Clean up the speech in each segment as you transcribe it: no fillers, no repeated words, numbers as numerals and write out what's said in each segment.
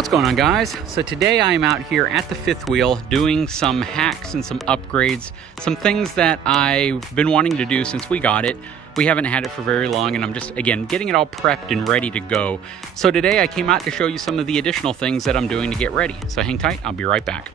What's going on, guys? So today I am out here at the fifth wheel doing some hacks and some upgrades, some things that I've been wanting to do since we got it. We haven't had it for very long, and I'm just, again, getting it all prepped and ready to go. So today I came out to show you some of the additional things that I'm doing to get ready. So hang tight, I'll be right back.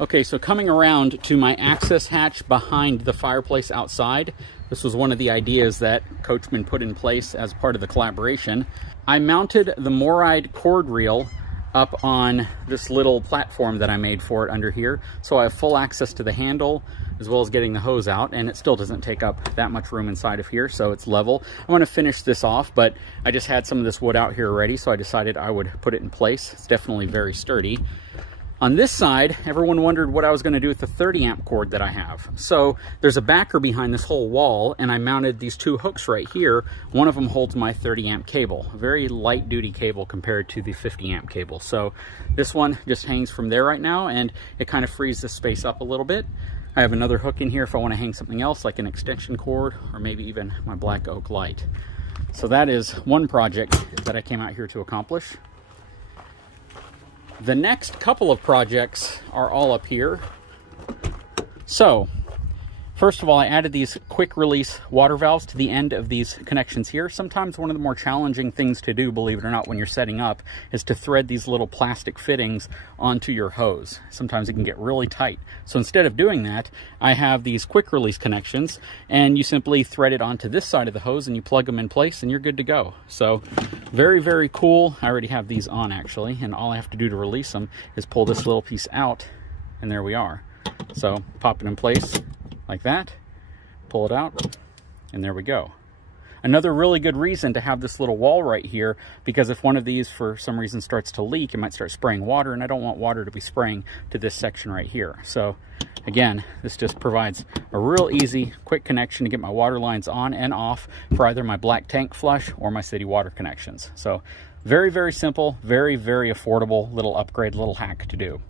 Okay, so coming around to my access hatch behind the fireplace outside, this was one of the ideas that Coachman put in place as part of the collaboration. I mounted the MORryde cord reel up on this little platform that I made for it under here, so I have full access to the handle as well as getting the hose out, and it still doesn't take up that much room inside of here, so it's level. I'm going to finish this off, but I just had some of this wood out here already, so I decided I would put it in place. It's definitely very sturdy. On this side, everyone wondered what I was going to do with the 30 amp cord that I have. So there's a backer behind this whole wall, and I mounted these two hooks right here. One of them holds my 30 amp cable, a very light duty cable compared to the 50 amp cable. So this one just hangs from there right now, and it kind of frees the space up a little bit. I have another hook in here if I want to hang something else, like an extension cord or maybe even my black oak light. So that is one project that I came out here to accomplish. The next couple of projects are all up here. So, first of all, I added these quick release water valves to the end of these connections here. Sometimes one of the more challenging things to do, believe it or not, when you're setting up, is to thread these little plastic fittings onto your hose. Sometimes it can get really tight. So instead of doing that, I have these quick release connections, and you simply thread it onto this side of the hose and you plug them in place and you're good to go. So very, very cool. I already have these on actually, and all I have to do to release them is pull this little piece out, and there we are. So pop it in place like that, pull it out, and there we go. Another really good reason to have this little wall right here, because if one of these for some reason starts to leak, it might start spraying water, and I don't want water to be spraying to this section right here. So again, this just provides a real easy, quick connection to get my water lines on and off for either my black tank flush or my city water connections. So very, very simple, very, very affordable little upgrade, little hack to do.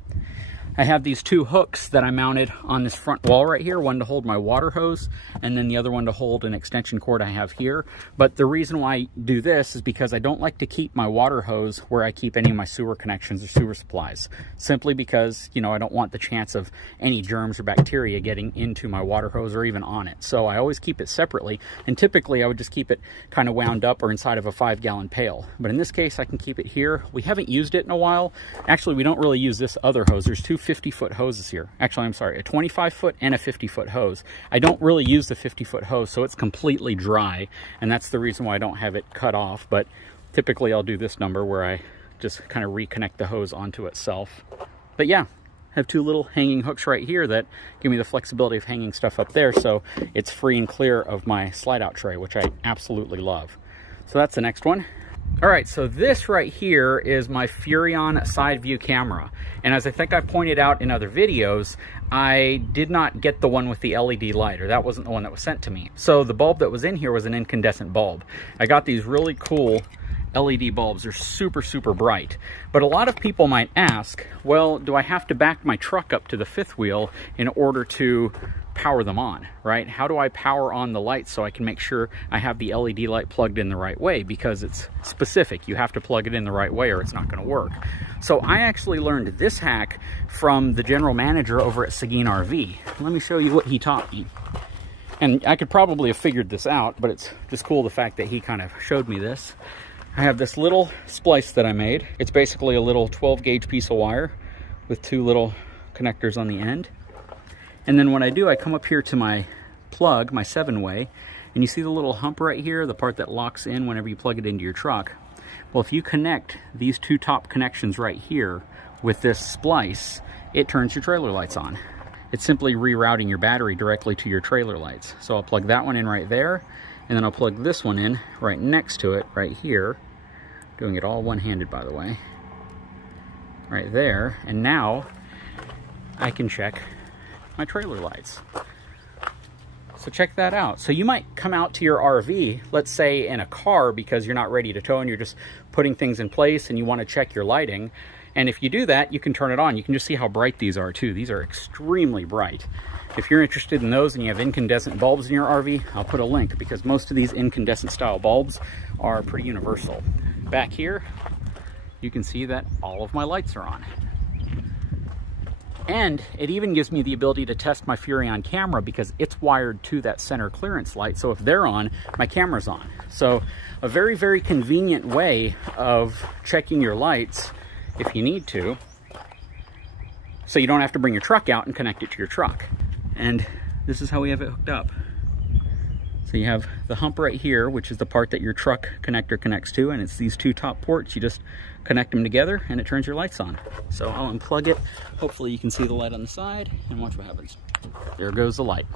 I have these two hooks that I mounted on this front wall right here, one to hold my water hose and then the other one to hold an extension cord I have here. But the reason why I do this is because I don't like to keep my water hose where I keep any of my sewer connections or sewer supplies, simply because, you know, I don't want the chance of any germs or bacteria getting into my water hose or even on it. So I always keep it separately, and typically I would just keep it kind of wound up or inside of a 5-gallon pail. But in this case, I can keep it here. We haven't used it in a while. Actually, we don't really use this other hose. There's two 50-foot hoses here. Actually, I'm sorry, a 25-foot and a 50-foot hose. I don't really use the 50-foot hose, so it's completely dry, and that's the reason why I don't have it cut off. But typically I'll do this number where I just kind of reconnect the hose onto itself. But yeah, I have two little hanging hooks right here that give me the flexibility of hanging stuff up there, so it's free and clear of my slide out tray, which I absolutely love. So that's the next one. All right, so this right here is my Furrion side view camera. And as I think I pointed out in other videos, I did not get the one with the LED light, or that wasn't the one that was sent to me. So the bulb that was in here was an incandescent bulb. I got these really cool LED bulbs. They're super, super bright. But a lot of people might ask, well, do I have to back my truck up to the fifth wheel in order to power them on, right? How do I power on the lights so I can make sure I have the LED light plugged in the right way? Because it's specific. You have to plug it in the right way or it's not going to work. So I actually learned this hack from the general manager over at Seguin RV. Let me show you what he taught me. And I could probably have figured this out, but it's just cool the fact that he kind of showed me this. I have this little splice that I made. It's basically a little 12-gauge piece of wire with two little connectors on the end. And then what I do, I come up here to my plug, my 7-way, and you see the little hump right here, the part that locks in whenever you plug it into your truck. Well, if you connect these two top connections right here with this splice, it turns your trailer lights on. It's simply rerouting your battery directly to your trailer lights. So I'll plug that one in right there, and then I'll plug this one in right next to it right here, doing it all one-handed, by the way, right there. And now I can check my trailer lights. So check that out. So you might come out to your RV, let's say in a car, because you're not ready to tow and you're just putting things in place and you want to check your lighting. And if you do that, you can turn it on. You can just see how bright these are too. These are extremely bright. If you're interested in those and you have incandescent bulbs in your RV, I'll put a link, because most of these incandescent style bulbs are pretty universal. Back here, you can see that all of my lights are on. And it even gives me the ability to test my Fury on camera, because it's wired to that center clearance light. So if they're on, my camera's on. So a very, very convenient way of checking your lights if you need to, so you don't have to bring your truck out and connect it to your truck. And this is how we have it hooked up. So you have the hump right here, which is the part that your truck connector connects to, and it's these two top ports. You just connect them together and it turns your lights on. So I'll unplug it. Hopefully you can see the light on the side, and watch what happens. There goes the light.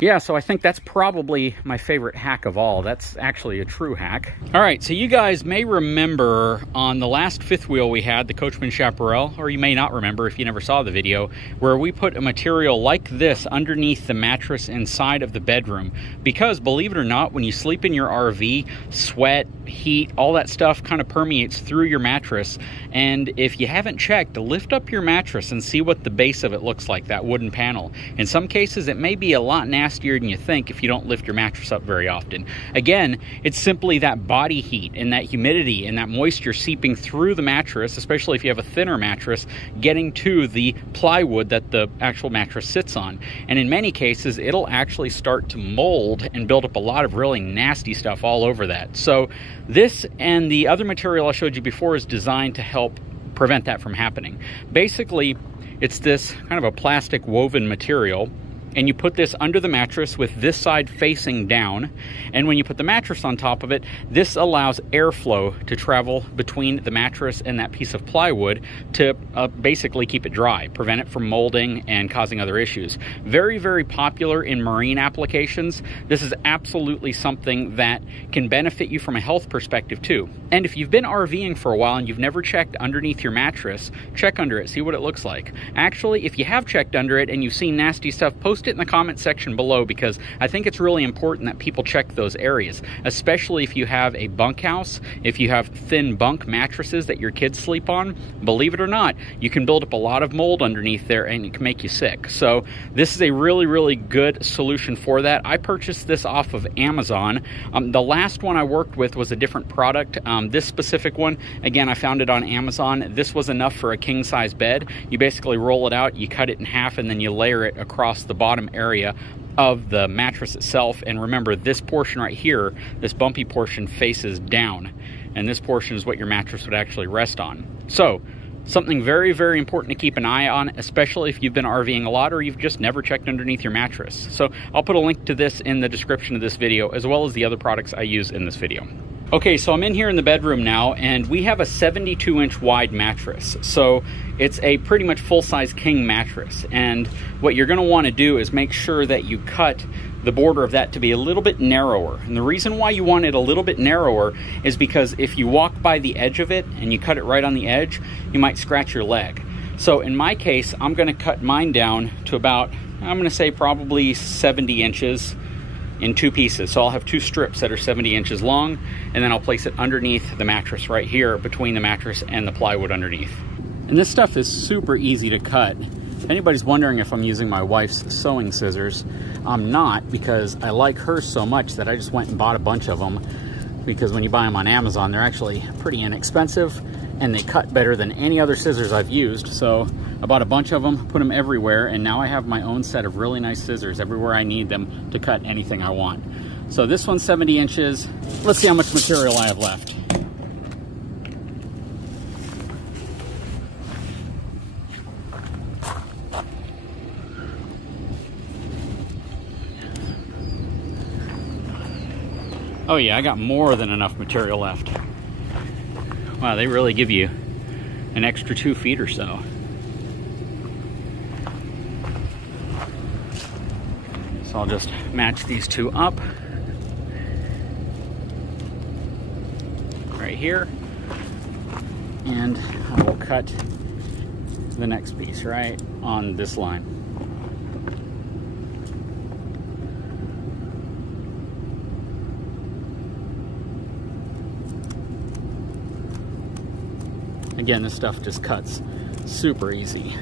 Yeah, so I think that's probably my favorite hack of all. That's actually a true hack. All right, so you guys may remember on the last fifth wheel we had, the Coachman Chaparral, or you may not remember if you never saw the video, where we put a material like this underneath the mattress inside of the bedroom. Because believe it or not, when you sleep in your RV, sweat, heat, all that stuff kind of permeates through your mattress. And if you haven't checked, lift up your mattress and see what the base of it looks like, that wooden panel. In some cases, it may be a lot nastier than you think if you don't lift your mattress up very often. Again, it's simply that body heat and that humidity and that moisture seeping through the mattress, especially if you have a thinner mattress, getting to the plywood that the actual mattress sits on. And in many cases, it'll actually start to mold and build up a lot of really nasty stuff all over that. So this and the other material I showed you before is designed to help prevent that from happening. Basically, it's this kind of a plastic woven material, and you put this under the mattress with this side facing down. And when you put the mattress on top of it, this allows airflow to travel between the mattress and that piece of plywood to basically keep it dry, prevent it from molding and causing other issues. Very, very popular in marine applications. This is absolutely something that can benefit you from a health perspective too. And if you've been RVing for a while and you've never checked underneath your mattress, check under it, see what it looks like. Actually, if you have checked under it and you've seen nasty stuff, post it in the comment section below, because I think it's really important that people check those areas, especially if you have a bunkhouse, if you have thin bunk mattresses that your kids sleep on. Believe it or not, you can build up a lot of mold underneath there and it can make you sick. So this is a really, really good solution for that. I purchased this off of Amazon. The last one I worked with was a different product. This specific one, again, I found it on Amazon. This was enough for a king size bed. You basically roll it out, you cut it in half, and then you layer it across the bottom area of the mattress itself. And remember, this portion right here, this bumpy portion, faces down, and this portion is what your mattress would actually rest on. So something very, very important to keep an eye on, especially if you've been RVing a lot or you've just never checked underneath your mattress. So I'll put a link to this in the description of this video, as well as the other products I use in this video. Okay, so I'm in here in the bedroom now, and we have a 72-inch wide mattress. So it's a pretty much full-size king mattress. And what you're gonna wanna do is make sure that you cut the border of that to be a little bit narrower. And the reason why you want it a little bit narrower is because if you walk by the edge of it and you cut it right on the edge, you might scratch your leg. So in my case, I'm gonna cut mine down to about, I'm gonna say probably 70 inches in two pieces. So I'll have two strips that are 70 inches long, and then I'll place it underneath the mattress right here, between the mattress and the plywood underneath. And this stuff is super easy to cut. If anybody's wondering if I'm using my wife's sewing scissors, I'm not, because I like hers so much that I just went and bought a bunch of them, because when you buy them on Amazon, they're actually pretty inexpensive and they cut better than any other scissors I've used. So I bought a bunch of them, put them everywhere, and now I have my own set of really nice scissors everywhere I need them to cut anything I want. So this one's 70 inches. Let's see how much material I have left. Oh yeah, I got more than enough material left. Wow, they really give you an extra 2 feet or so. So I'll just match these two up right here, and I will cut the next piece right on this line. Again, this stuff just cuts super easy.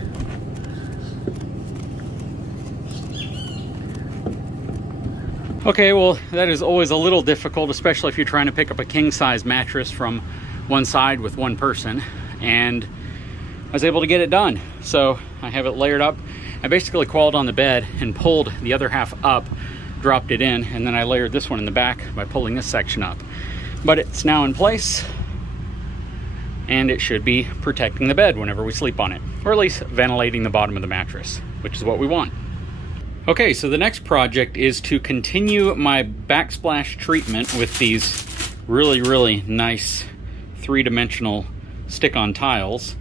Okay, well, that is always a little difficult, especially if you're trying to pick up a king-size mattress from one side with one person, and I was able to get it done. So I have it layered up. I basically coiled on the bed and pulled the other half up, dropped it in, and then I layered this one in the back by pulling this section up. But it's now in place, and it should be protecting the bed whenever we sleep on it, or at least ventilating the bottom of the mattress, which is what we want. Okay, so the next project is to continue my backsplash treatment with these really, really nice three-dimensional stick-on tiles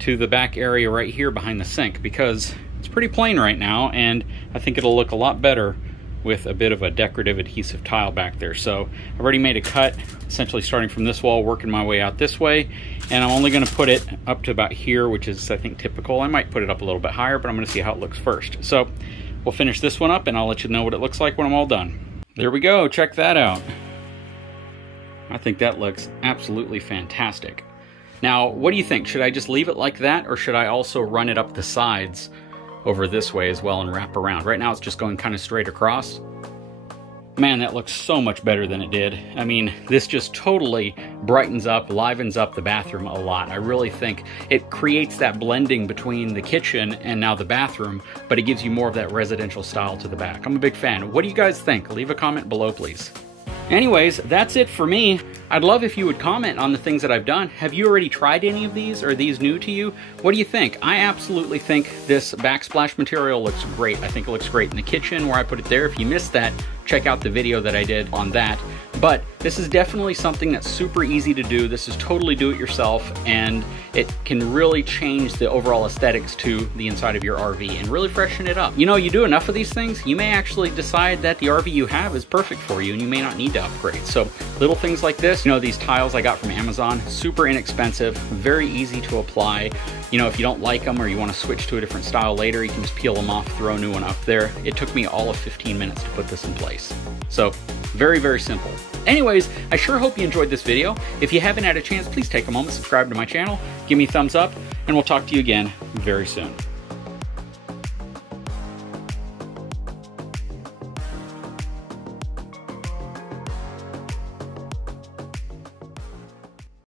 to the back area right here behind the sink, because it's pretty plain right now, and I think it'll look a lot better with a bit of a decorative adhesive tile back there. So I've already made a cut, essentially starting from this wall, working my way out this way, and I'm only going to put it up to about here, which is, I think, typical. I might put it up a little bit higher, but I'm going to see how it looks first. So we'll finish this one up, and I'll let you know what it looks like when I'm all done. There we go, check that out. I think that looks absolutely fantastic. Now, what do you think? Should I just leave it like that, or should I also run it up the sides over this way as well and wrap around? Right now it's just going kind of straight across. Man, that looks so much better than it did. I mean, this just totally brightens up, livens up the bathroom a lot. I really think it creates that blending between the kitchen and now the bathroom, but it gives you more of that residential style to the back. I'm a big fan. What do you guys think? Leave a comment below, please. Anyways, that's it for me. I'd love if you would comment on the things that I've done. Have you already tried any of these? Are these new to you? What do you think? I absolutely think this backsplash material looks great. I think it looks great in the kitchen where I put it there. If you missed that, check out the video that I did on that. But this is definitely something that's super easy to do. This is totally do-it-yourself, and it can really change the overall aesthetics to the inside of your RV and really freshen it up. You know, you do enough of these things, you may actually decide that the RV you have is perfect for you and you may not need to upgrade. So little things like this, you know, these tiles I got from Amazon, super inexpensive, very easy to apply. You know, if you don't like them or you want to switch to a different style later, you can just peel them off, throw a new one up there. It took me all of 15 minutes to put this in place. So very, very simple. Anyways, I sure hope you enjoyed this video. If you haven't had a chance, please take a moment, subscribe to my channel, give me a thumbs up, and we'll talk to you again very soon.